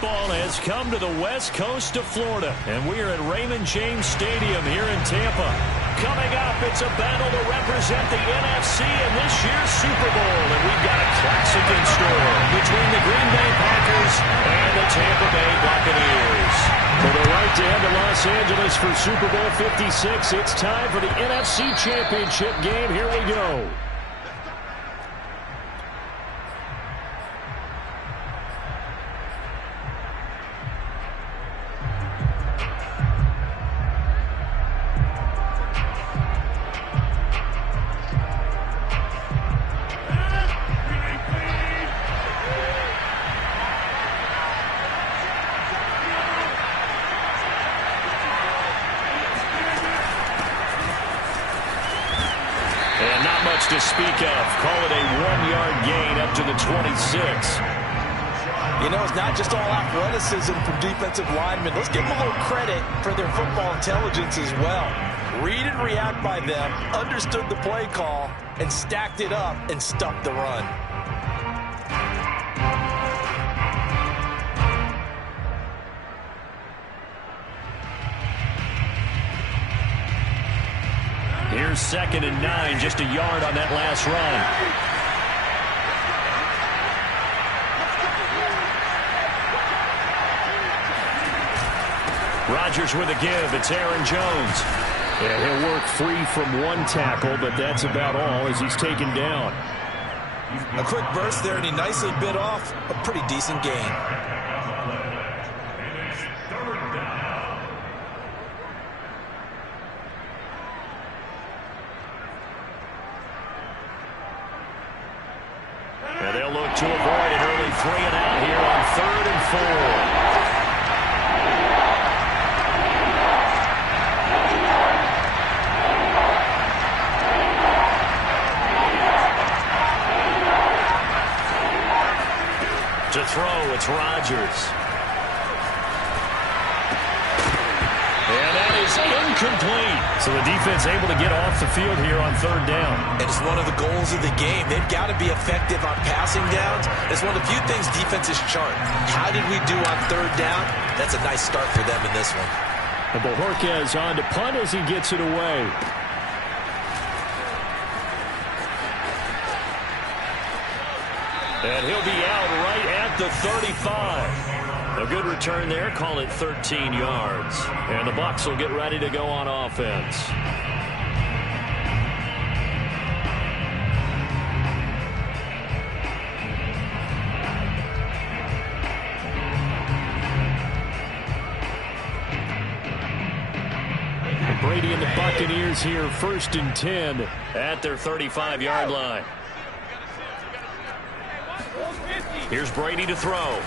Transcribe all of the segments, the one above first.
football has come to the west coast of Florida, and we are at Raymond James Stadium here in Tampa. Coming up, it's a battle to represent the NFC in this year's Super Bowl, and we've got a classic in store between the Green Bay Packers and the Tampa Bay Buccaneers. For the right to head to Los Angeles for Super Bowl 56, it's time for the NFC Championship game. Here we go. To speak of. Call it a 1-yard gain up to the 26. You know, it's not just all athleticism from defensive linemen. Let's give them a little credit for their football intelligence as well. Read and react by them, understood the play call, and stacked it up and stuffed the run. Here's 2nd and 9, just a yard on that last run. Rodgers with a give. It's Aaron Jones. Yeah, he'll work free from one tackle, but that's about all as he's taken down. A quick burst there, and he nicely bit off a pretty decent gain. They'll look to avoid an early 3-and-out here on 3rd and 4. To throw, it's Rodgers. And that is incomplete. So the defense able to get off the field here on 3rd down. And it's one of the goals of the game. They've got to be effective on passing downs. It's one of the few things defenses chart. How did we do on 3rd down? That's a nice start for them in this one. And Bojorquez on to punt as he gets it away. And he'll be out right at the 35. A good return there. Call it 13 yards. And the Bucs will get ready to go on offense. Brady and the Buccaneers here, 1st and 10 at their 35-yard line. Here's Brady to throw.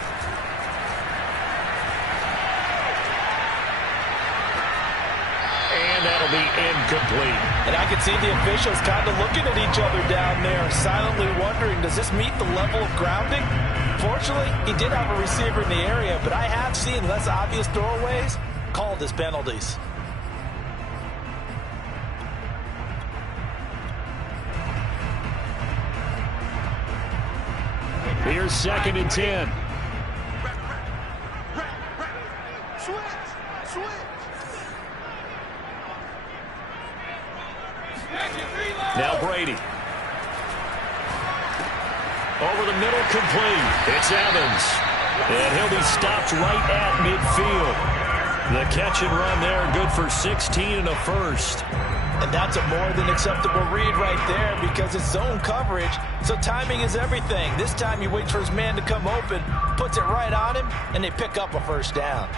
And that'll be incomplete. And I can see the officials kind of looking at each other down there, silently wondering, does this meet the level of grounding? Fortunately, he did have a receiver in the area, but I have seen less obvious throwaways called as penalties. Here's 2nd and 10. Now Brady. Over the middle, complete. It's Evans. And he'll be stopped right at midfield. The catch and run there, good for 16 and a first. And that's a more than acceptable read right there because it's zone coverage, so timing is everything. This time he waits for his man to come open, puts it right on him, and they pick up a 1st down.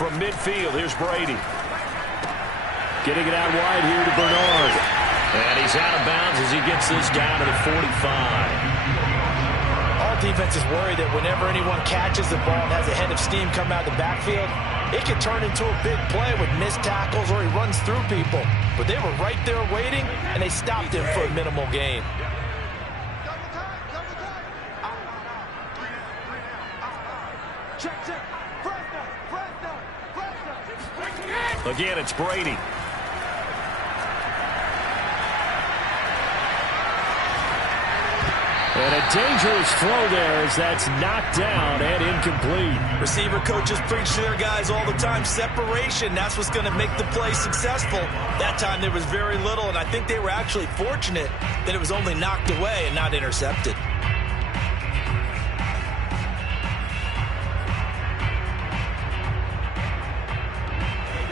from midfield. Here's Brady. Getting it out wide here to Bernard. And he's out of bounds as he gets this down to the 45. All defenses worry that whenever anyone catches the ball and has a head of steam come out of the backfield, it can turn into a big play with missed tackles or he runs through people. But they were right there waiting, and they stopped him for a minimal gain. Again, it's Brady. And a dangerous throw there as that's knocked down and incomplete. Receiver coaches preach to their guys all the time. Separation, that's what's going to make the play successful. That time there was very little, and I think they were actually fortunate that it was only knocked away and not intercepted.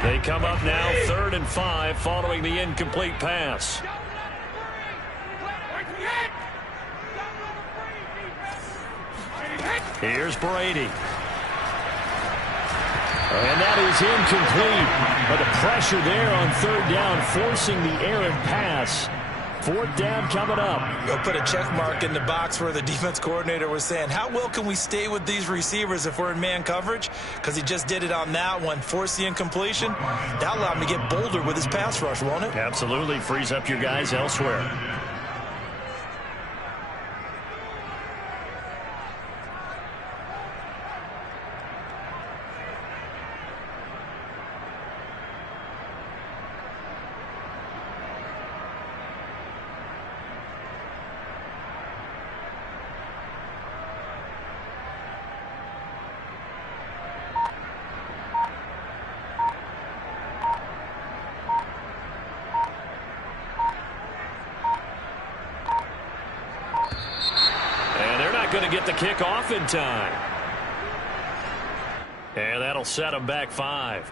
They come up now 3rd and 5 following the incomplete pass. Here's Brady. And that is incomplete. But the pressure there on 3rd down, forcing the errant pass. 4th down coming up. They'll put a check mark in the box where the defense coordinator was saying, how well can we stay with these receivers if we're in man coverage? Because he just did it on that one, forced the incompletion. That'll allow him to get bolder with his pass rush, won't it? Absolutely. Frees up your guys elsewhere. Going to get the kick off in time. And that'll set them back 5.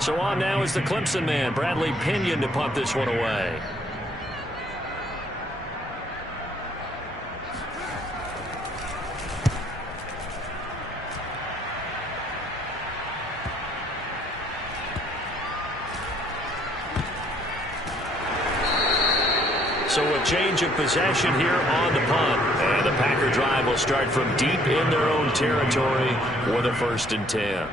So on now is the Clemson man, Bradley Pinion, to punt this one away. So a change of possession here on the punt. And the Packer drive will start from deep in their own territory with a 1st and 10.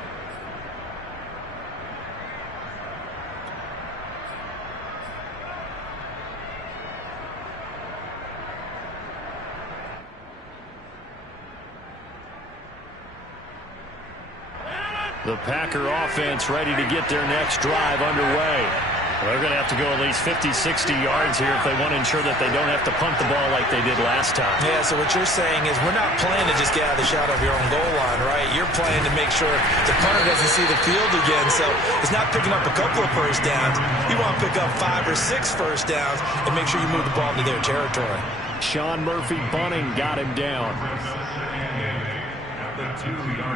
The Packer offense ready to get their next drive underway. They're going to have to go at least 50, 60 yards here if they want to ensure that they don't have to punt the ball like they did last time. Yeah, so what you're saying is we're not playing to just get out of the shadow of your own goal line, right? You're playing to make sure the punter doesn't see the field again. So it's not picking up a couple of first downs. You want to pick up 5 or 6 first downs and make sure you move the ball into their territory. Sean Murphy-Bunting got him down.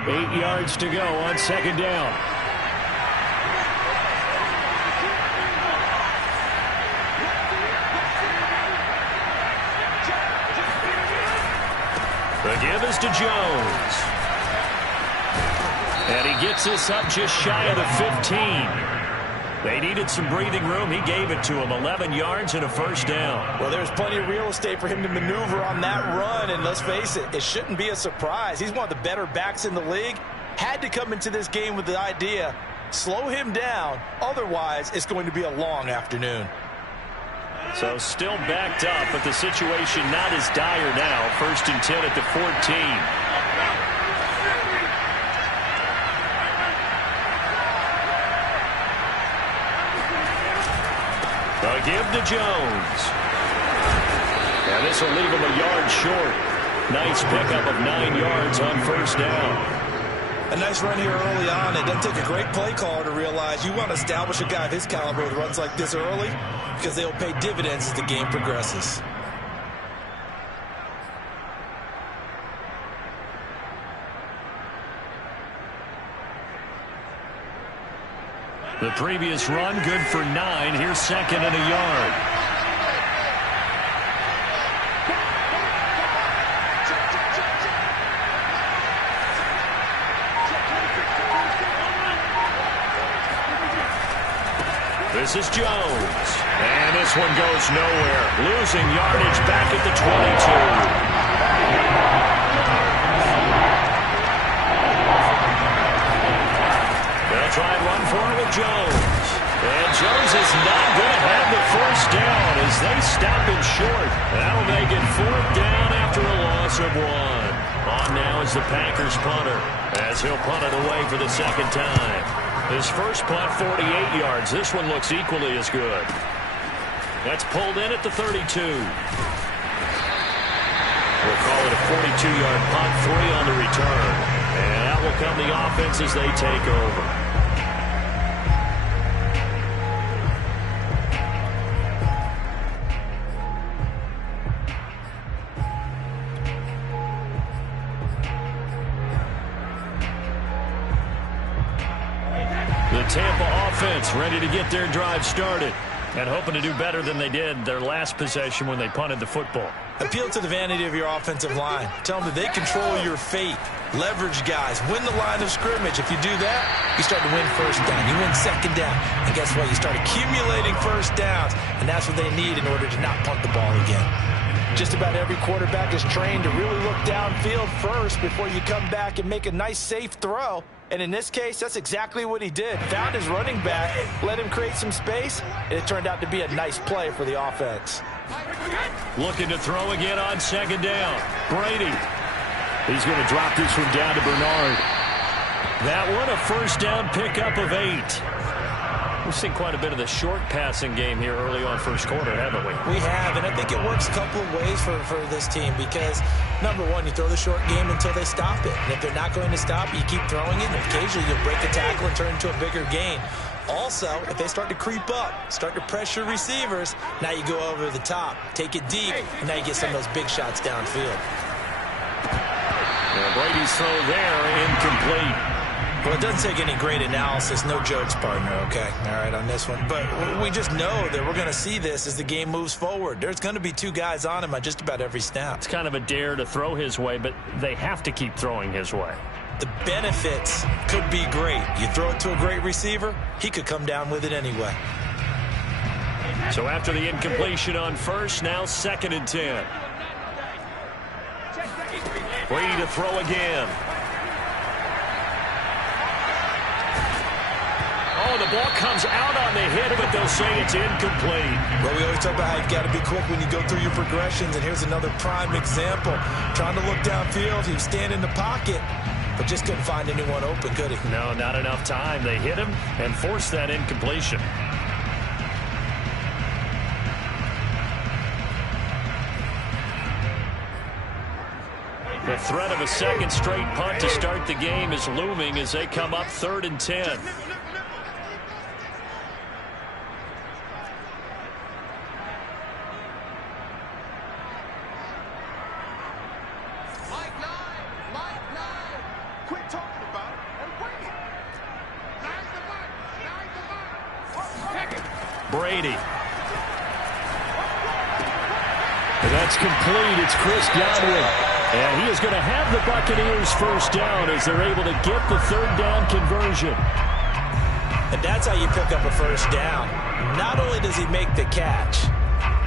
8 yards to go on 2nd down. The give is to Jones. And he gets this up just shy of the 15. They needed some breathing room. He gave it to him. 11 yards and a 1st down. Well, there's plenty of real estate for him to maneuver on that run. And let's face it, it shouldn't be a surprise. He's one of the better backs in the league. Had to come into this game with the idea, slow him down. Otherwise, it's going to be a long afternoon. So still backed up, but the situation not as dire now. 1st and 10 at the 14. A give to Jones. And this will leave him a yard short. Nice pickup of 9 yards on 1st down. A nice run here early on. It doesn't take a great play caller to realize you want to establish a guy of his caliber with runs like this early because they'll pay dividends as the game progresses. The previous run, good for 9. Here's second and a yard. This is Jones. And this one goes nowhere. Losing yardage back at the 22. They'll try and run for it with Jones. And Jones is not going to have the first down as they stop him short. That'll make it 4th down after a loss of 1. On now is the Packers punter as he'll punt it away for the second time. His first punt, 48 yards. This one looks equally as good. That's pulled in at the 32. We'll call it a 42-yard punt, 3 on the return. And out will come the offense as they take over. The Tampa offense ready to get their drive started and hoping to do better than they did their last possession when they punted the football. Appeal to the vanity of your offensive line. Tell them that they control your fate. Leverage guys. Win the line of scrimmage. If you do that, you start to win first down. You win second down. And guess what? You start accumulating first downs. And that's what they need in order to not punt the ball again. Just about every quarterback is trained to really look downfield first before you come back and make a nice, safe throw. And in this case, that's exactly what he did. Found his running back, let him create some space, and it turned out to be a nice play for the offense. Looking to throw again on second down. Brady. He's going to drop this one down to Bernard. That one, a first down pickup of 8. We've seen quite a bit of the short passing game here early on first quarter, haven't we? We have, and I think it works a couple of ways for this team because, number one, you throw the short game until they stop it. And if they're not going to stop it, you keep throwing it, and occasionally you'll break a tackle and turn into a bigger gain. Also, if they start to creep up, start to pressure receivers, now you go over the top, take it deep, and now you get some of those big shots downfield. Yeah, Brady's throw there, incomplete. Well, it doesn't take any great analysis, no jokes, partner, okay? All right, on this one. But we just know that we're going to see this as the game moves forward. There's going to be 2 guys on him on just about every snap. It's kind of a dare to throw his way, but they have to keep throwing his way. The benefits could be great. You throw it to a great receiver, he could come down with it anyway. So after the incompletion on first, now 2nd and 10. Brady to throw again. Oh, the ball comes out on the hit, but they'll say it's incomplete. Well, we always talk about how you've got to be quick when you go through your progressions, and here's another prime example. Trying to look downfield, he was standing in the pocket, but just couldn't find anyone open, could he? No, not enough time. They hit him and forced that incompletion. The threat of a second straight punt to start the game is looming as they come up 3rd and 10. Brady. And that's complete. It's Chris Godwin. And he is going to have the Buccaneers first down as they're able to get the 3rd down conversion. And that's how you pick up a first down. Not only does he make the catch,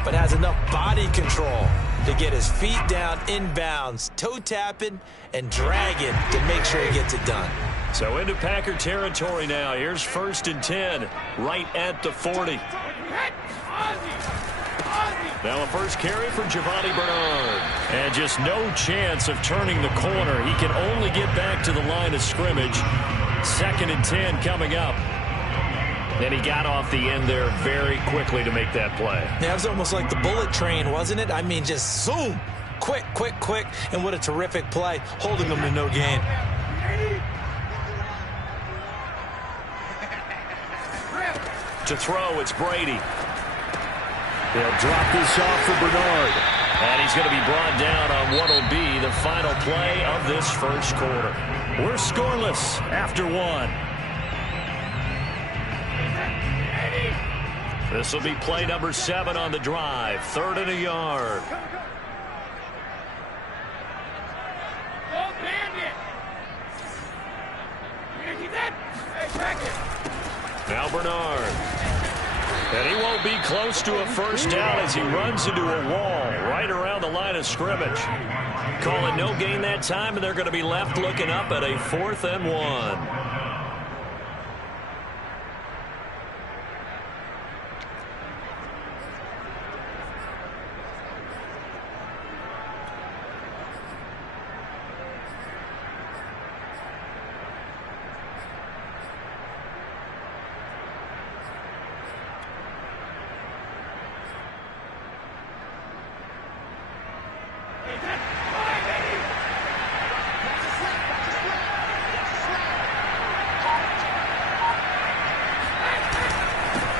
but has enough body control to get his feet down inbounds, toe tapping and dragging to make sure he gets it done. So into Packer territory now. Here's 1st and 10, right at the 40. Now a first carry for Giovanni Bernard. And just no chance of turning the corner. He can only get back to the line of scrimmage. 2nd and 10 coming up. And he got off the end there very quickly to make that play. That was almost like the bullet train, wasn't it? I mean, just zoom. Quick, quick, quick. And what a terrific play, holding them to no gain. To throw, it's Brady. They'll drop this off for Bernard. And he's going to be brought down on what will be the final play of this first quarter. We're scoreless after 1. This will be play number 7 on the drive. 3rd and a yard. Now Bernard. And he won't be close to a first down as he runs into a wall right around the line of scrimmage. Calling no gain that time, and they're going to be left looking up at a 4th and 1.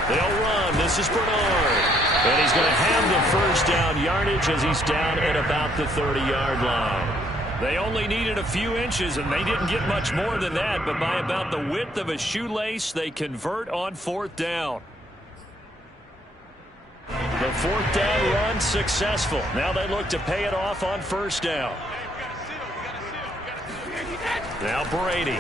They'll run. This is Bernard. And he's going to have the first down yardage as he's down at about the 30-yard line. They only needed a few inches, and they didn't get much more than that. But by about the width of a shoelace, they convert on 4th down. The 4th down run successful. Now they look to pay it off on 1st down. Now Brady.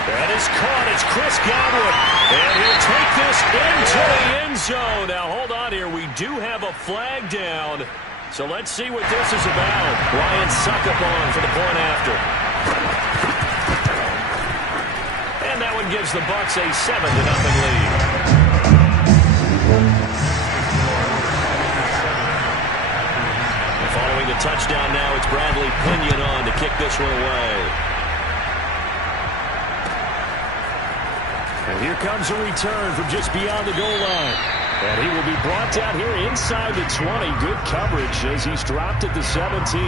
That is caught. It's Chris Godwin. And he'll take this into the end zone. Now, hold on here. We do have a flag down. So let's see what this is about. Ryan Succopon for the point after. And that one gives the Bucs a 7-0 lead. And following the touchdown now, it's Bradley Pinion on to kick this one away. And here comes a return from just beyond the goal line. And he will be brought down here inside the 20. Good coverage as he's dropped at the 17.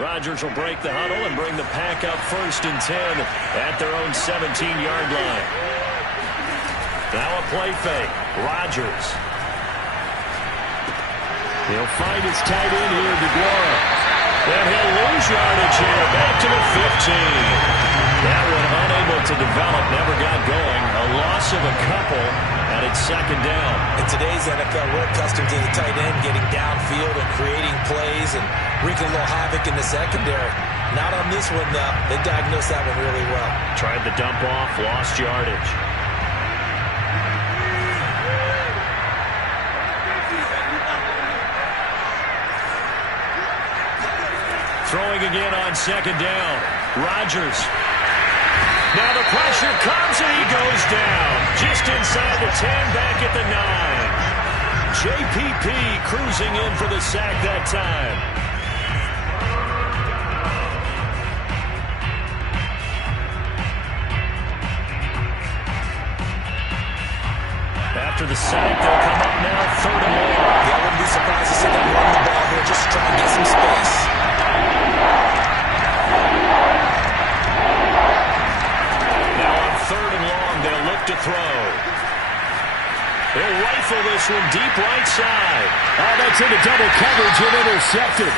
Rodgers will break the huddle and bring the pack up 1st and 10 at their own 17-yard line. Now a play fake. Rodgers. He'll find his tight end here, DeGuara. And he'll lose yardage here. Back to the 15. That one unable to develop, never got going. A loss of a couple, and it's 2nd down. In today's NFL, we're accustomed to the tight end getting downfield and creating plays and wreaking a little havoc in the secondary. Not on this one, though. They diagnosed that one really well. Tried the dump off, lost yardage. Throwing again on 2nd down. Rodgers. Now the pressure comes and he goes down. Just inside the 10, back at the 9. JPP cruising in for the sack that time. After the sack, they'll come up now 3rd and 1. Yeah, I wouldn't be surprised to see them run the ball here just to try and get some space. To throw. They'll rifle this one deep right side. Oh, that's into double coverage and intercepted.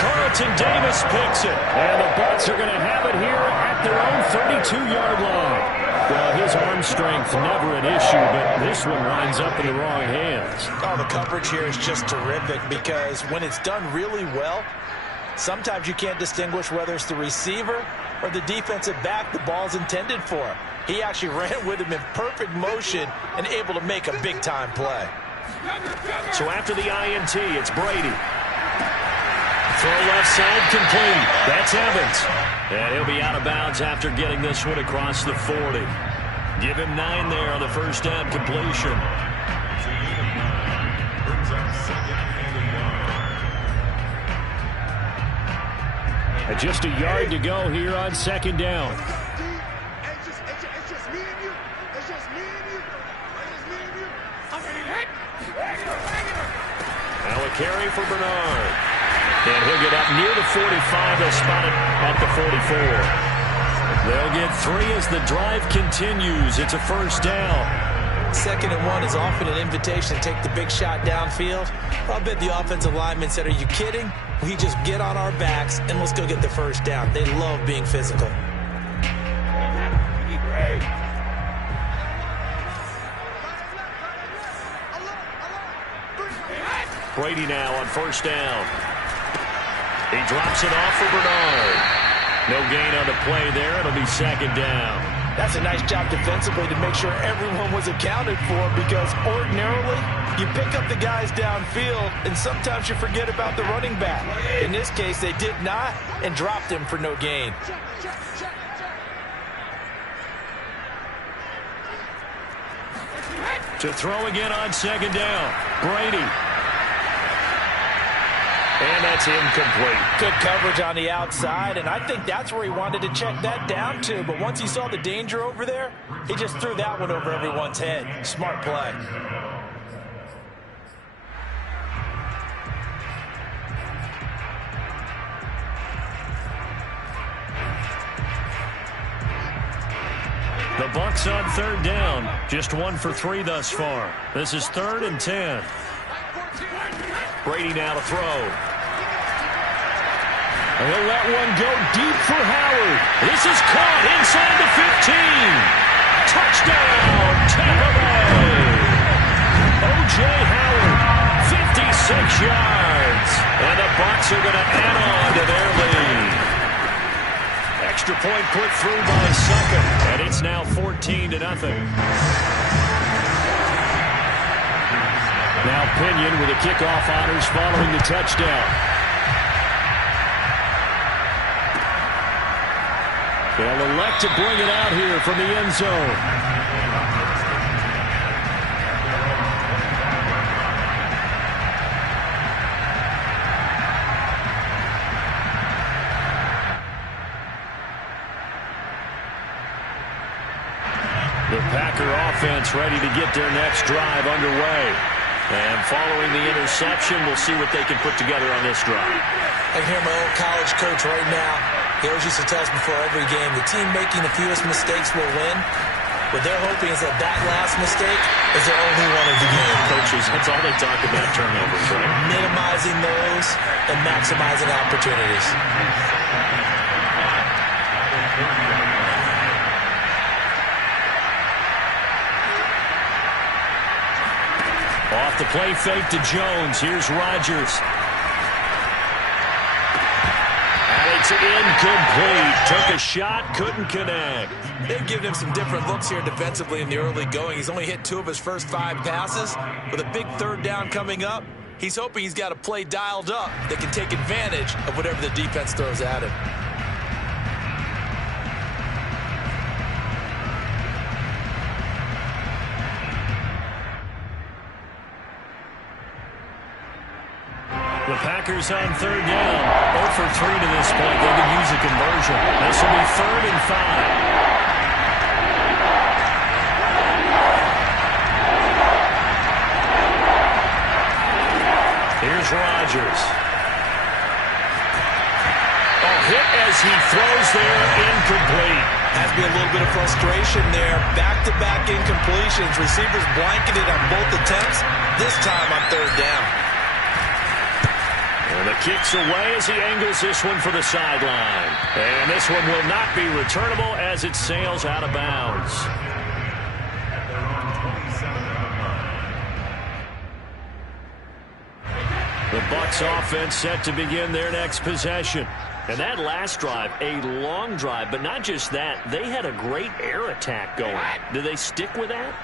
Carlton Davis picks it. And the Bucs are going to have it here at their own 32-yard line. Well, his arm strength never an issue, but this one winds up in the wrong hands. Oh, the coverage here is just terrific because when it's done really well, sometimes you can't distinguish whether it's the receiver or the defensive back the ball's intended for. He actually ran with him in perfect motion and able to make a big-time play. So after the INT, it's Brady. Throw left side complete. That's Evans. And he'll be out of bounds after getting this one across the 40. Give him 9 there on the first down completion. And just a yard to go here on 2nd down. Now a carry for Bernard. And he'll get up near the 45. They'll spot it at the 44. They'll get 3 as the drive continues. It's a first down. 2nd and 1 is often an invitation to take the big shot downfield. I'll bet the offensive lineman said, are you kidding? We just get on our backs and let's go get the first down. They love being physical. Brady now on first down. He drops it off for Bernard. No gain on the play there. It'll be 2nd down. That's a nice job defensively to make sure everyone was accounted for, because ordinarily you pick up the guys downfield and sometimes you forget about the running back. In this case, they did not and dropped him for no gain. To throw again on 2nd down. Brady. And that's incomplete. Good coverage on the outside, and I think that's where he wanted to check that down to. But once he saw the danger over there, he just threw that one over everyone's head. Smart play. The Bucs on 3rd down. Just 1 for 3 thus far. This is 3rd and 10. Brady now to throw. He'll let one go deep for Howard. This is caught inside the 15. Touchdown, Tampa Bay. O.J. Howard, 56 yards. And the Bucs are going to add on to their lead. Extra point put through by Sucker. And it's now 14-0. Now Pinion with the kickoff honors following the touchdown. They'll elect to bring it out here from the end zone. The Packer offense ready to get their next drive underway. And following the interception, we'll see what they can put together on this drive. I hear my old college coach right now. He always used to tell us before every game, the team making the fewest mistakes will win. What they're hoping is that that last mistake is their only one of the game. Coaches, that's all they talk about, turnovers, right? Minimizing those and maximizing opportunities. Off the play fake to Jones. Here's Rodgers. It's incomplete. Took a shot, couldn't connect. They've given him some different looks here defensively in the early going. He's only hit 2 of his first 5 passes. With a big 3rd down coming up, he's hoping he's got a play dialed up that can take advantage of whatever the defense throws at him. The Packers on 3rd down. 0 for 3 to this point. They could use a conversion. This will be 3rd and 5. Here's Rodgers. Hit as he throws there, incomplete. Has to be a little bit of frustration there. Back-to-back incompletions. Receivers blanketed on both attempts. This time on 3rd down. And the kick's away as he angles this one for the sideline. And this one will not be returnable as it sails out of bounds. The Bucs offense set to begin their next possession. And that last drive, a long drive, but not just that. They had a great air attack going. Do they stick with that?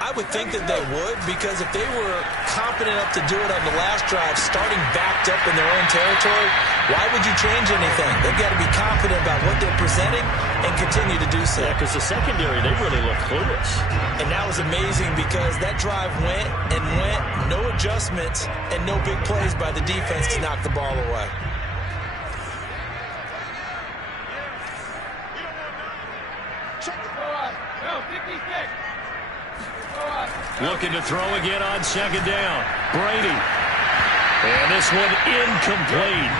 I would think that they would, because if they were competent enough to do it on the last drive, starting backed up in their own territory, why would you change anything? They've got to be confident about what they're presenting and continue to do so. Yeah, because the secondary, they really look clueless. And that was amazing because that drive went and went, no adjustments, and no big plays by the defense to knock the ball away. Looking to throw again on 2nd down. Brady. And this one incomplete.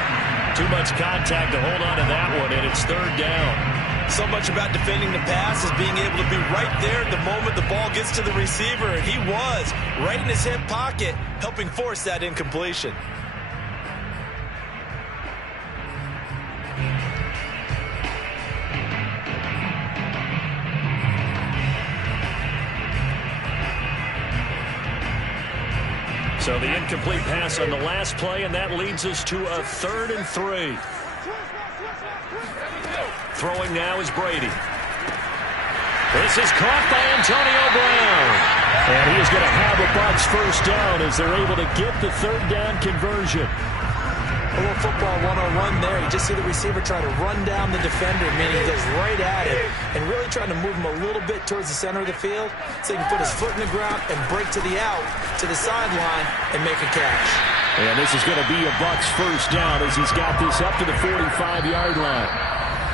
Too much contact to hold on to that one, and it's 3rd down. So much about defending the pass is being able to be right there at the moment the ball gets to the receiver, and he was right in his hip pocket, helping force that incompletion. So the incomplete pass on the last play, and that leads us to a 3rd and 3. Throwing now is Brady. This is caught by Antonio Brown. And he is going to have a Bucs first down as they're able to get the 3rd down conversion. A little football one-on-one there. You just see the receiver try to run down the defender, meaning he goes right at him and really trying to move him a little bit towards the center of the field so he can put his foot in the ground and break to the out, to the sideline, and make a catch. And this is going to be a Bucs first down as he's got this up to the 45-yard line.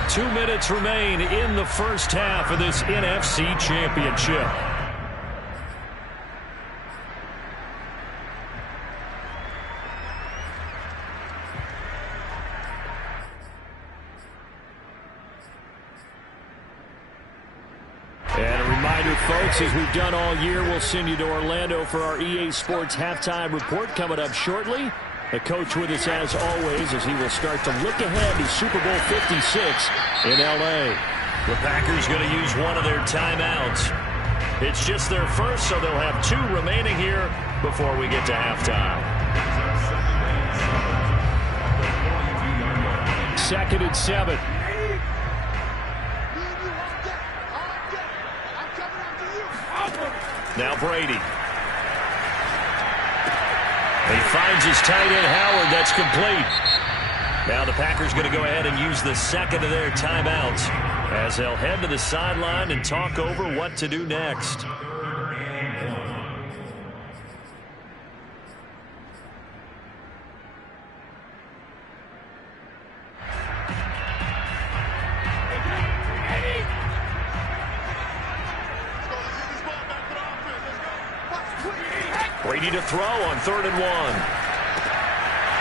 2 minutes remain in the first half of this NFC Championship. And a reminder, folks, as we've done all year, we'll send you to Orlando for our EA Sports halftime report coming up shortly. The coach with us as always as he will start to look ahead to Super Bowl 56 in L.A. The Packers going to use one of their timeouts. It's just their first, so they'll have 2 remaining here before we get to halftime. 2nd and 7. Now Brady. He finds his tight end, Howard. That's complete. Now the Packers going to go ahead and use the 2nd of their timeouts as they'll head to the sideline and talk over what to do next. Brady to throw on 3rd and 1.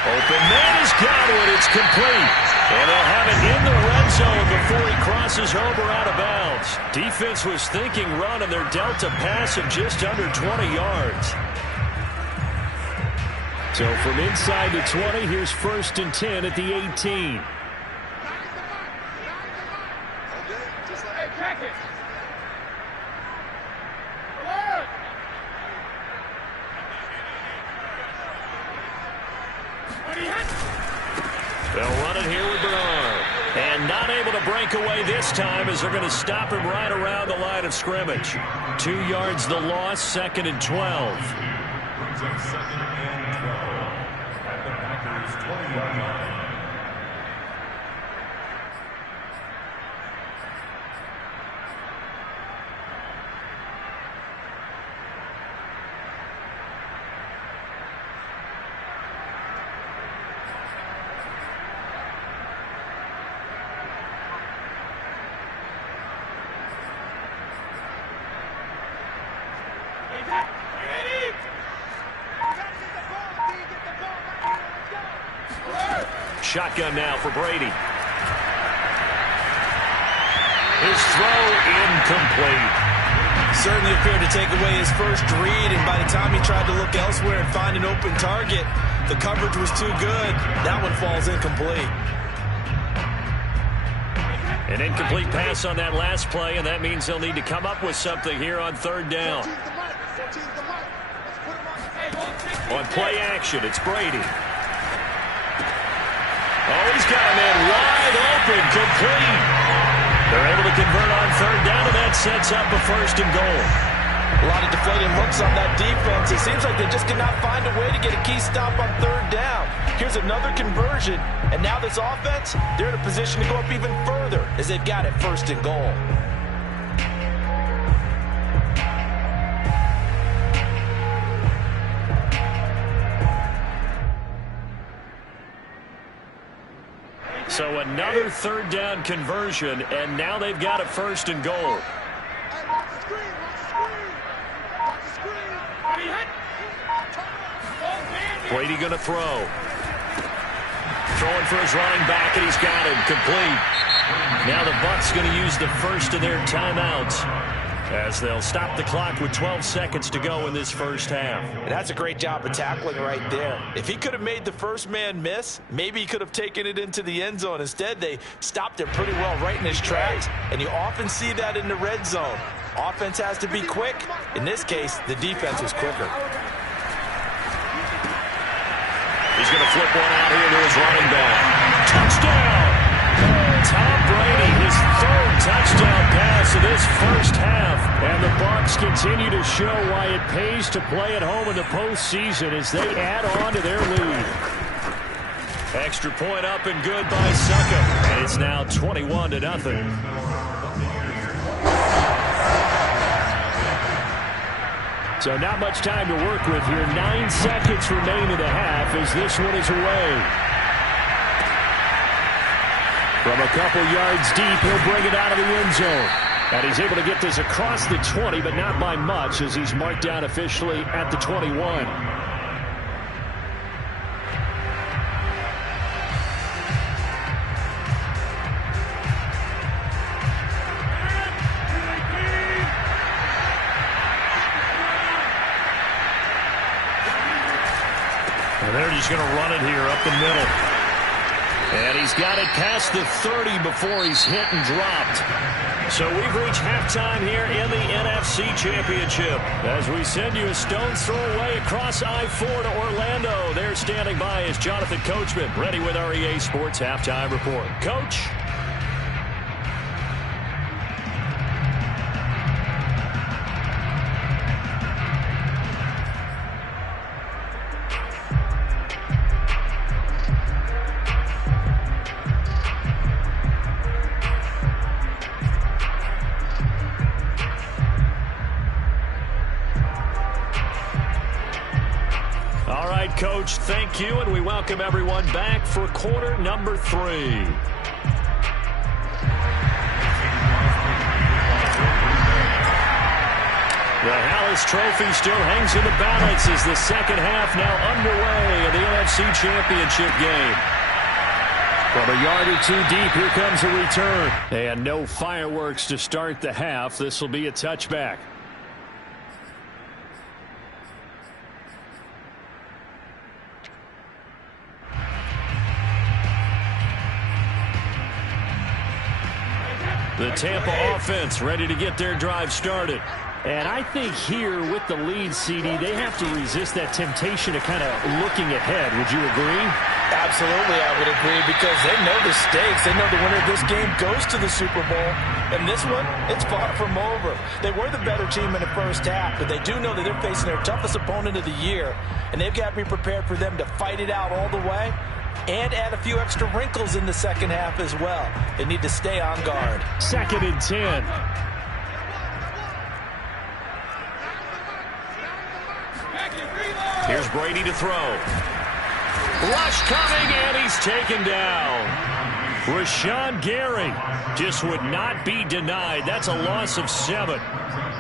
Open man has got it. It's complete. And they'll have it in the red zone before he crosses over out of bounds. Defense was thinking run, and they're dealt a pass of just under 20 yards. So from inside the 20, here's 1st and 10 at the 18. They'll run it here with Bernard. And not able to break away this time as they're going to stop him right around the line of scrimmage. 2 yards the loss, 2nd and 12. Brings up 2nd and 12 at the Packers' 20-yard line. Shotgun now for Brady. His throw incomplete. Certainly appeared to take away his first read, and by the time he tried to look elsewhere and find an open target, the coverage was too good. That one falls incomplete. An incomplete pass on that last play, and that means they'll need to come up with something here on 3rd down. On play action, it's Brady. Oh, he's got a man wide open, complete. They're able to convert on 3rd down, and that sets up a 1st and goal. A lot of deflating looks on that defense. It seems like they just cannot find a way to get a key stop on 3rd down. Here's another conversion, and now this offense, they're in a position to go up even further as they've got it 1st and goal. So another 3rd down conversion, and now they've got a 1st and goal. Brady going to throw. Throwing for his running back, and he's got him complete. Now the Bucs going to use the first of their timeouts as they'll stop the clock with 12 seconds to go in this first half. And that's a great job of tackling right there. If he could have made the first man miss, maybe he could have taken it into the end zone. Instead, they stopped it pretty well right in his tracks, and you often see that in the red zone. Offense has to be quick. In this case, the defense was quicker. He's going to flip one out here to his running back. Touchdown! Tom Brady, his third touchdown pass of this first half. And the Bucs continue to show why it pays to play at home in the postseason as they add on to their lead. Extra point up and good by Succa. And it's now 21-0. So not much time to work with here. 9 seconds remain in the half as this one is away. From a couple yards deep, he'll bring it out of the end zone. And he's able to get this across the 20, but not by much as he's marked down officially at the 21. And they're just going to run it here up the middle. And he's got it past the 30 before he's hit and dropped. So we've reached halftime here in the NFC Championship as we send you a stone's throw away across I-4 to Orlando. There standing by is Jonathan Coachman, ready with our EA Sports Halftime Report. Coach. Coach, thank you, and we welcome everyone back for quarter number 3. The Hallis Trophy still hangs in the balance as the second half now underway of the NFC Championship game. From a yard or two deep, here comes a return. And no fireworks to start the half. This will be a touchback. The Tampa offense ready to get their drive started. And I think here with the lead, CD, they have to resist that temptation of kind of looking ahead. Would you agree? Absolutely, I would agree, because they know the stakes. They know the winner of this game goes to the Super Bowl. And this one, it's far from over. They were the better team in the first half, but they do know that they're facing their toughest opponent of the year. And they've got to be prepared for them to fight it out all the way and add a few extra wrinkles in the second half as well. They need to stay on guard. 2nd and 10. Here's Brady to throw. Rush coming, and he's taken down. Rashawn Gary just would not be denied. That's a loss of 7.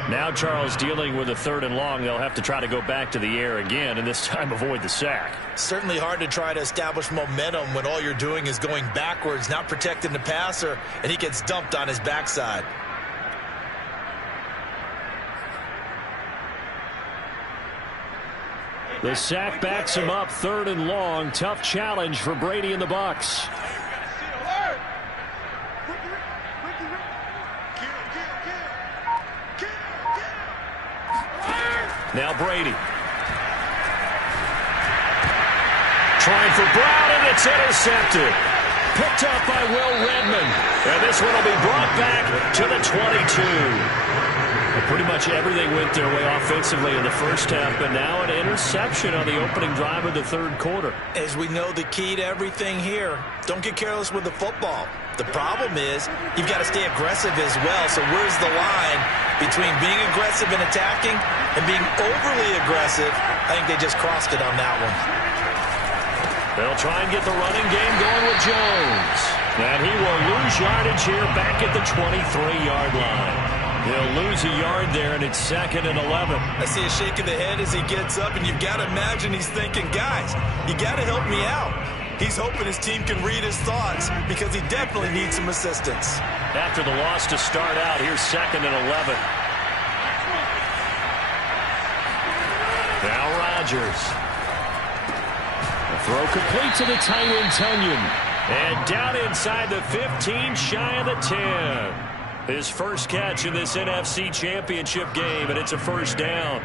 Now Charles dealing with a 3rd and long. They'll have to try to go back to the air again and this time avoid the sack. Certainly hard to try to establish momentum when all you're doing is going backwards, not protecting the passer, and he gets dumped on his backside. The sack backs him up, 3rd and long. Tough challenge for Brady and the Bucs. Now Brady. Trying for Brown, and it's intercepted. Picked up by Will Redmond. And this one will be brought back to the 22. And pretty much everything went their way offensively in the first half, but now an interception on the opening drive of the 3rd quarter. As we know, the key to everything here, don't get careless with the football. The problem is you've got to stay aggressive as well. So where's the line between being aggressive and attacking and being overly aggressive? I think they just crossed it on that one. They'll try and get the running game going with Jones. And he will lose yardage here back at the 23-yard line. He'll lose a yard there, and it's 2nd and 11. I see a shake of the head as he gets up, and you've got to imagine he's thinking, guys, you got to help me out. He's hoping his team can read his thoughts because he definitely needs some assistance. After the loss to start out, here's 2nd and 11. Now Rodgers. The throw complete to the tight end, Tunyon. And down inside the 15, shy of the 10. His first catch in this NFC Championship game, and it's a first down.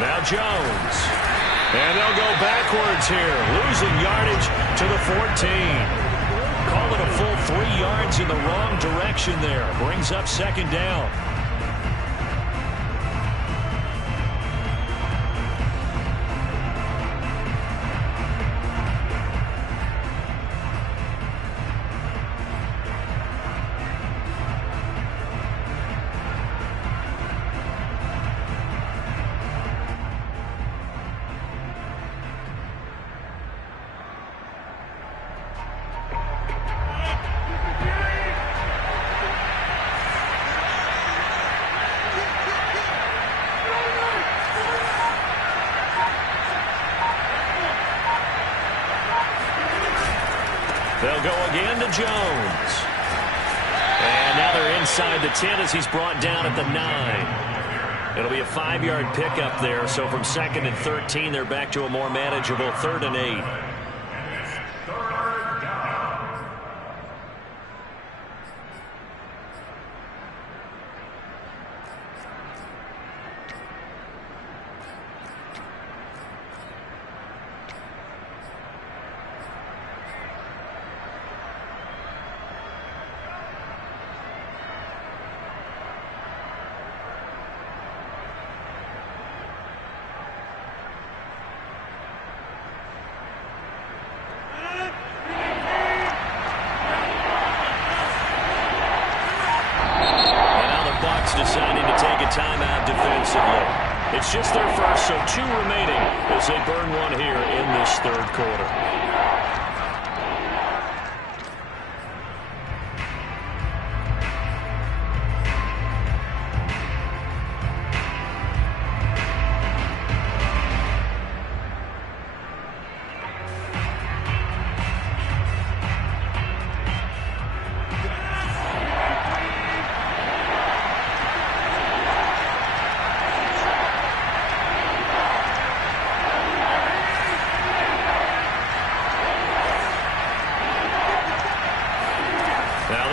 Now Jones. And they'll go backwards here, losing yardage to the 14. Call it a full 3 yards in the wrong direction there. Brings up 2nd down. They'll go again to Jones. And now they're inside the 10 as he's brought down at the 9. It'll be a 5-yard pickup there. So from 2nd and 13, they're back to a more manageable 3rd and 8. Deciding to take a timeout defensively. It's just their first, so 2 remaining as they burn one here in this 3rd quarter.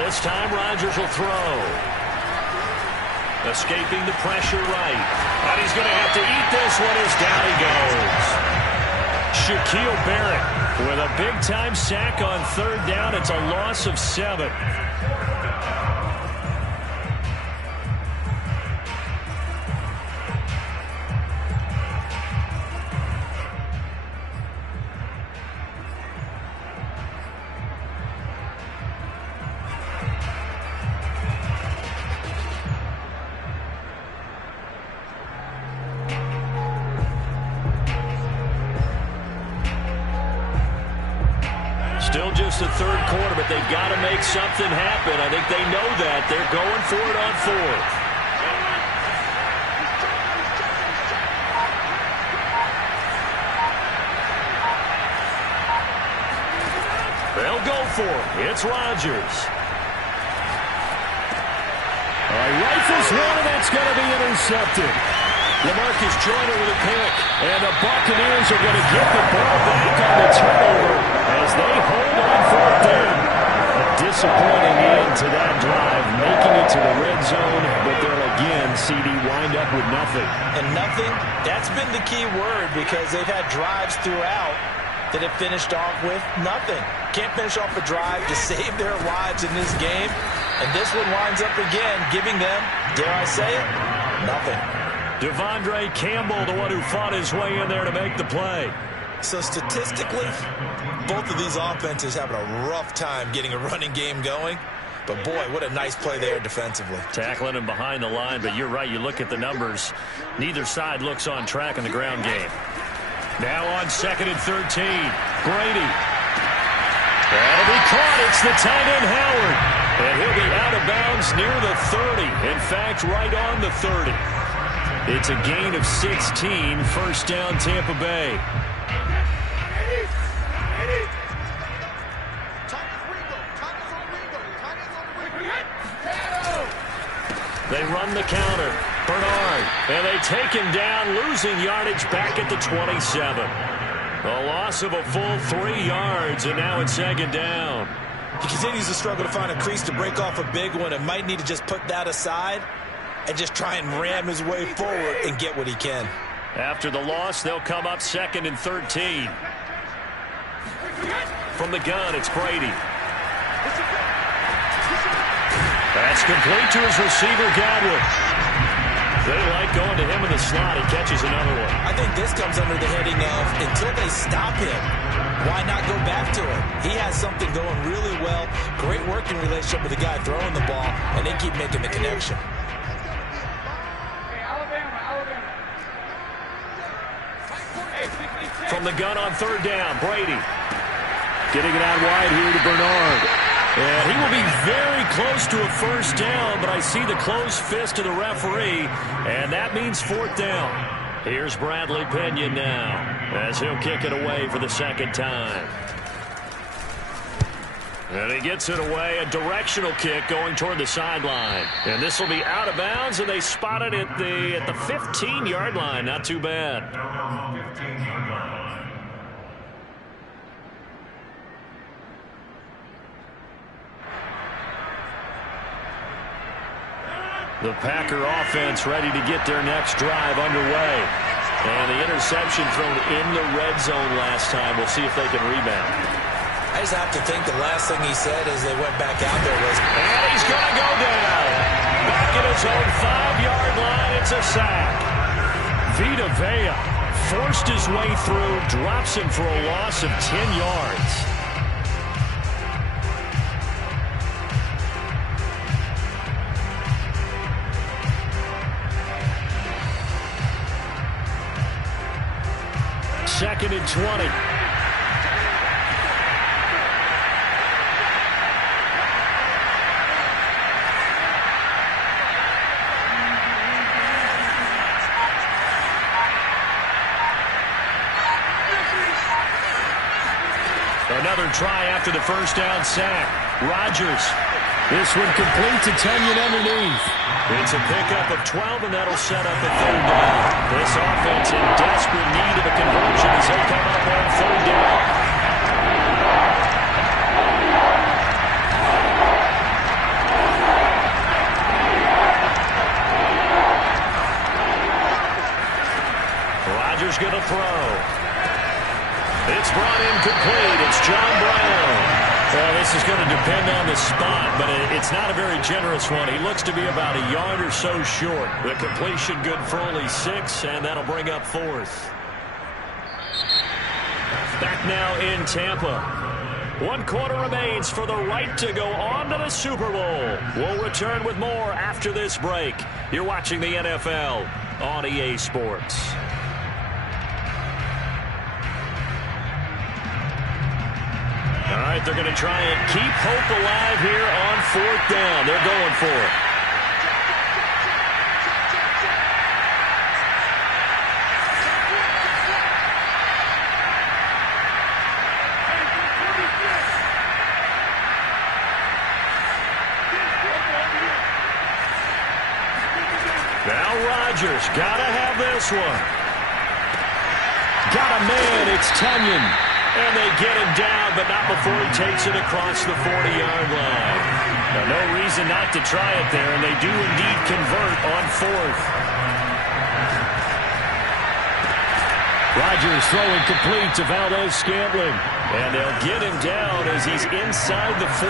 This time Rodgers will throw. Escaping the pressure right. And he's going to have to eat this one as down he goes. Shaquille Barrett with a big-time sack on 3rd down. It's a loss of 7. Still just the 3rd quarter, but they've got to make something happen. I think they know that. They're going for it on 4th. They'll go for it. It's Rodgers. Rifles one, and that's going to be intercepted. LaMarcus Joyner with a pick, and the Buccaneers are going to get the ball back on the turnover as they hold on 4th down. A disappointing end to that drive, making it to the red zone, but they'll again, CD, wind up with nothing. And nothing, that's been the key word because they've had drives throughout that have finished off with nothing. Can't finish off a drive to save their lives in this game, and this one winds up again, giving them, dare I say it, nothing. Devondre Campbell, the one who fought his way in there to make the play. So statistically, both of these offenses having a rough time getting a running game going. But, boy, what a nice play there defensively. Tackling him behind the line, but you're right. You look at the numbers. Neither side looks on track in the ground game. Now on 2nd and 13. Brady. That'll be caught. It's the tight end, Howard. And he'll be out of bounds near the 30. In fact, right on the 30. It's a gain of 16. First down, Tampa Bay. They run the counter. Bernard. And they take him down, losing yardage back at the 27. A loss of a full 3 yards, and now it's 2nd down. He continues to struggle to find a crease to break off a big one and might need to just put that aside and just try and ram his way forward and get what he can. After the loss, they'll come up 2nd and 13. From the gun, it's Brady. That's complete to his receiver, Godwin. They like going to him in the slot. He catches another one. I think this comes under the heading of until they stop him, why not go back to it? He has something going really well. Great working relationship with the guy throwing the ball, and they keep making the connection. From the gun on 3rd down, Brady. Getting it out wide here to Bernard. And he will be very close to a first down, but I see the closed fist of the referee, and that means 4th down. Here's Bradley Pinion now, as he'll kick it away for the 2nd time. And he gets it away, a directional kick going toward the sideline. And this will be out of bounds, and they spot it at the 15-yard line. Not too bad. 15-yard line. The Packer offense ready to get their next drive underway. And the interception thrown in the red zone last time. We'll see if they can rebound. I just have to think the last thing he said as they went back out there was, and he's going to go down. Back at his own 5-yard line. It's a sack. Vita Vea forced his way through, drops him for a loss of 10 yards. Second and 20. Another try after the first down sack. Rodgers. This one complete to Kenyon underneath. It's a pickup of 12, and that'll set up a 3rd down. This offense in desperate need of a conversion as they come up on 3rd down. Rodgers going to throw. It's brought in complete. It's John Brown. Well, this is going to depend on the spot, but it's not a very generous one. He looks to be about a yard or so short. The completion good for only 6, and that'll bring up 4th. Back now in Tampa. 1 quarter remains for the right to go on to the Super Bowl. We'll return with more after this break. You're watching the NFL on EA Sports. All right, they're going to try and keep hope alive here on 4th down. They're going for it. Now Rodgers got to have this one. Got a man, it's Kenyon. And they get him down, but not before he takes it across the 40-yard line. Now, no reason not to try it there, and they do indeed convert on 4th. Rodgers throwing complete to Valdez-Scantling. And they'll get him down as he's inside the 40.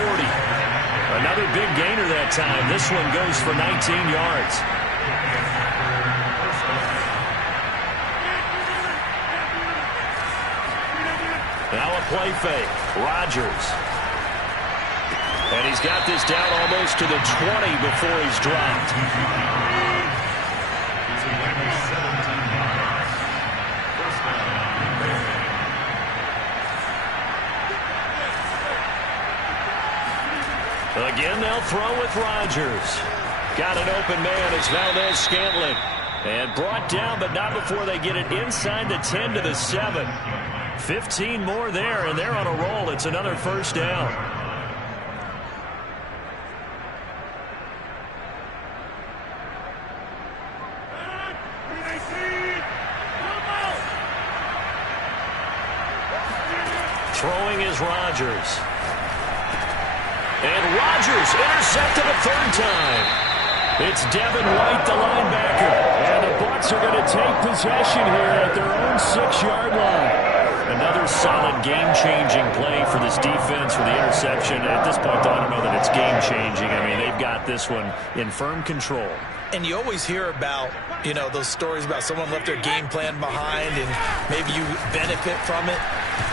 Another big gainer that time. This one goes for 19 yards. Now a play fake. Rodgers. And he's got this down almost to the 20 before he's dropped. Again, they'll throw with Rodgers. Got an open man. It's Valdez-Scantling. And brought down, but not before they get it inside the 10 to the 7. 15 more there, and they're on a roll. It's another first down. Throwing is Rodgers. And Rodgers intercepted a third time. It's Devin White, the linebacker. And the Bucs are going to take possession here at their own 6-yard line. Another solid game-changing play for this defense for the interception. At this point, though, I don't know that it's game-changing. I mean, they've got this one in firm control. And you always hear about, you know, those stories about someone left their game plan behind and maybe you benefit from it.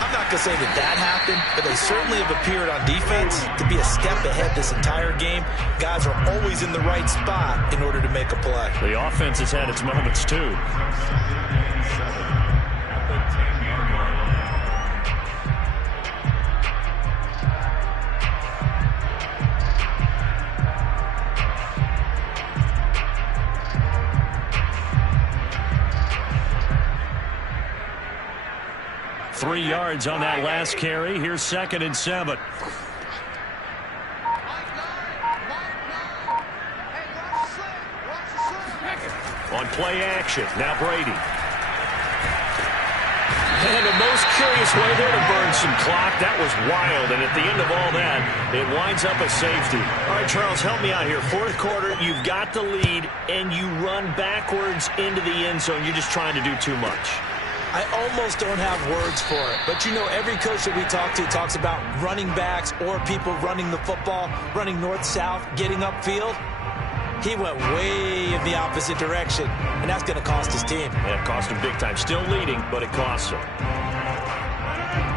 I'm not going to say that that happened, but they certainly have appeared on defense to be a step ahead this entire game. Guys are always in the right spot in order to make a play. The offense has had its moments, too. 3 yards on that last carry. Here's 2nd and 7. On play action, now Brady. And the most curious way there to burn some clock. That was wild, and at the end of all that, it winds up a safety. All right, Charles, help me out here. 4th quarter, you've got the lead, and you run backwards into the end zone. You're just trying to do too much. I almost don't have words for it. But, you know, every coach that we talk to talks about running backs or people running the football, running north-south, getting upfield. He went way in the opposite direction, and that's going to cost his team. Yeah, it cost him big time. Still leading, but it costs him.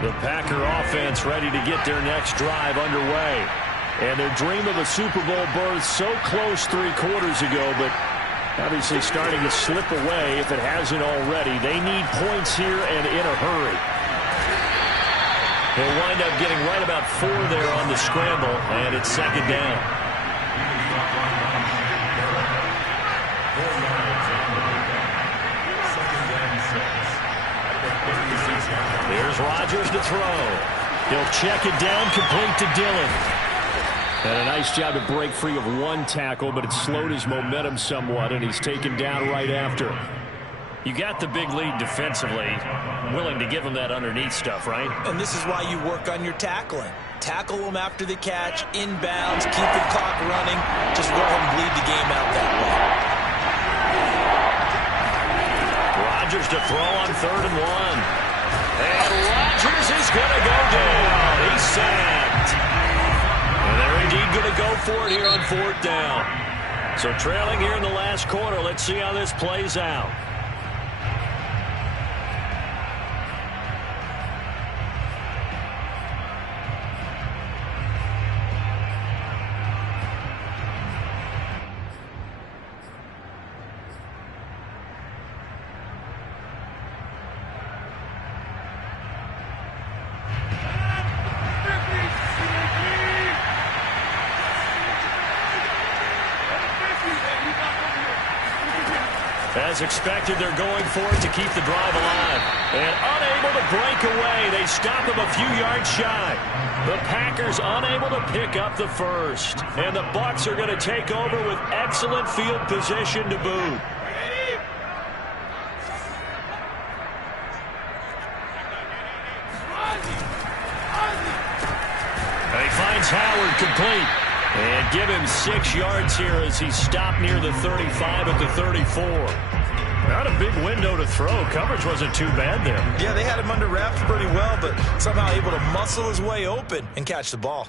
The Packer offense ready to get their next drive underway. And their dream of a Super Bowl berth so close 3 quarters ago, but obviously starting to slip away if it hasn't already. They need points here and in a hurry. They'll wind up getting right about 4 there on the scramble, and it's 2nd down. Here's Rodgers to throw. He'll check it down, complete to Dillon. And a nice job to break free of 1 tackle, but it slowed his momentum somewhat, and he's taken down right after. You got the big lead defensively, willing to give him that underneath stuff, right? And this is why you work on your tackling. Tackle them after the catch, inbounds, keep the clock running. Just go ahead and bleed the game out that way. Rodgers to throw on 3rd and 1. And Rodgers is going to go down. He's sacked. And they're indeed going to go for it here on 4th down. So trailing here in the last quarter. Let's see how this plays out. As expected, they're going for it to keep the drive alive. And unable to break away. They stop him a few yards shy. The Packers unable to pick up the first. And the Bucs are going to take over with excellent field position to boot. And he finds Howard complete. And give him 6 yards here as he stopped near the 35 at the 34. Not a big window to throw. Coverage wasn't too bad there. Yeah, they had him under wraps pretty well, but somehow able to muscle his way open and catch the ball.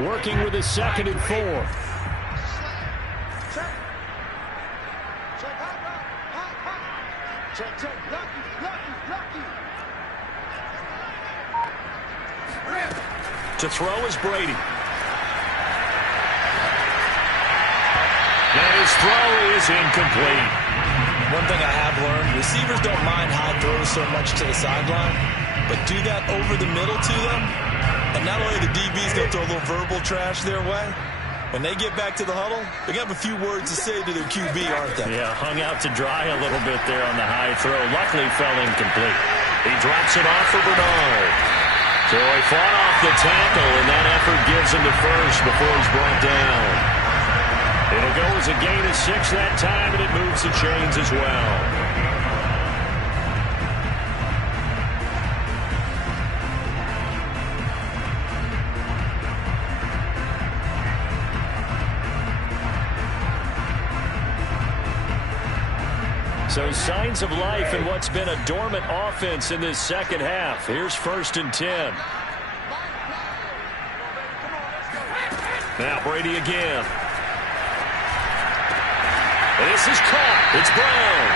Working with his 2nd and 4. To throw is Brady. And his throw is incomplete. One thing I have learned, receivers don't mind high throws so much to the sideline, but do that over the middle to them, and not only the DB's going to throw a little verbal trash their way, when they get back to the huddle, they're going to have a few words to say to their QB, aren't they? Yeah, hung out to dry a little bit there on the high throw. Luckily fell incomplete. He drops it off for Bernard. So he fought off the tackle, and that effort gives him the first before he's brought down. It'll go as a gain of 6 that time, and it moves the chains as well. So signs of life in what's been a dormant offense in this second half. Here's 1st and 10. Now Brady again. This is caught. It's Brown.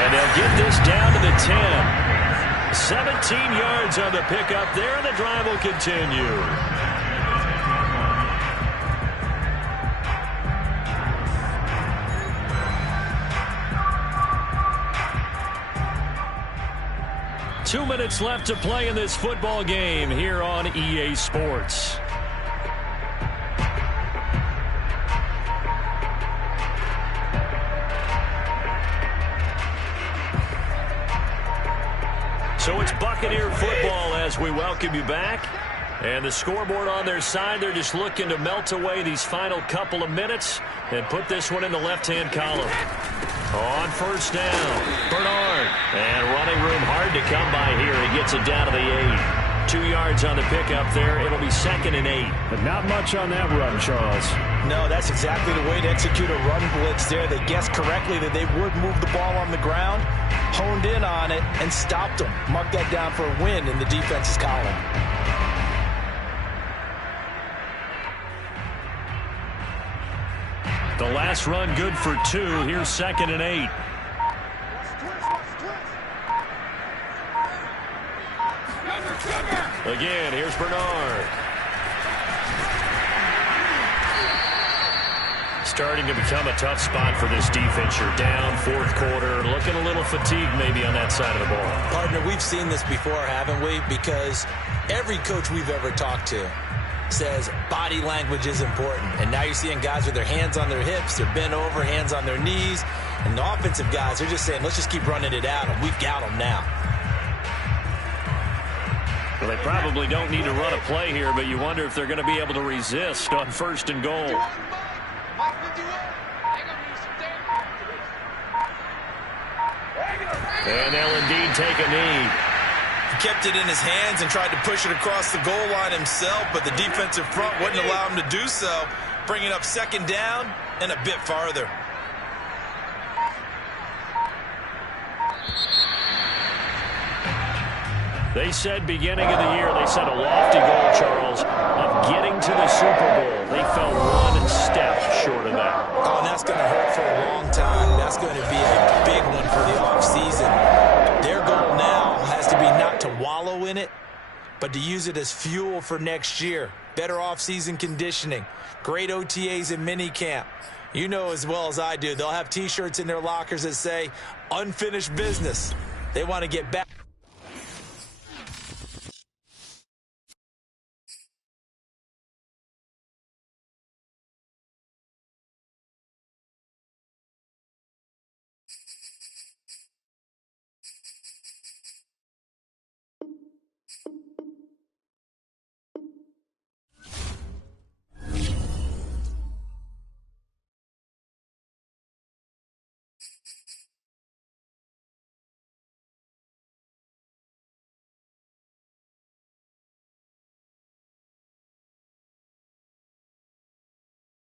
And they'll get this down to the 10. 17 yards on the pickup there, and the drive will continue. Two minutes left to play in this football game here on EA Sports. So it's Buccaneer football as we welcome you back. And the scoreboard on their side, they're just looking to melt away these final couple of minutes and put this one in the left-hand column. On 1st down, Bernard. And running room hard to come by here. He gets it down to the 8. 2 yards on the pickup there. It'll be 2nd and 8. But not much on that run, Charles. No, that's exactly the way to execute a run blitz there. They guessed correctly that they would move the ball on the ground, honed in on it, and stopped them. Mark that down for a win in the defense's column. The last run good for 2. Here's 2nd and 8. Again, here's Bernard. Starting to become a tough spot for this defense. You're down 4th quarter, looking a little fatigued maybe on that side of the ball. Partner, we've seen this before, haven't we? Because every coach we've ever talked to says body language is important. And now you're seeing guys with their hands on their hips, they're bent over, hands on their knees. And the offensive guys, they're just saying, let's just keep running it out, and we've got them now. Well, they probably don't need to run a play here, but you wonder if they're going to be able to resist on 1st and goal. And they'll indeed take a knee. He kept it in his hands and tried to push it across the goal line himself, but the defensive front wouldn't allow him to do so, bringing up 2nd down and a bit farther. They said beginning of the year, they set a lofty goal, Charles, of getting to the Super Bowl. They fell one step short of that. Oh, and that's going to hurt for a long time. That's going to be a big one for the offseason. Their goal now has to be not to wallow in it, but to use it as fuel for next year. Better offseason conditioning, great OTAs and minicamp. You know as well as I do, they'll have T-shirts in their lockers that say, unfinished business. They want to get back.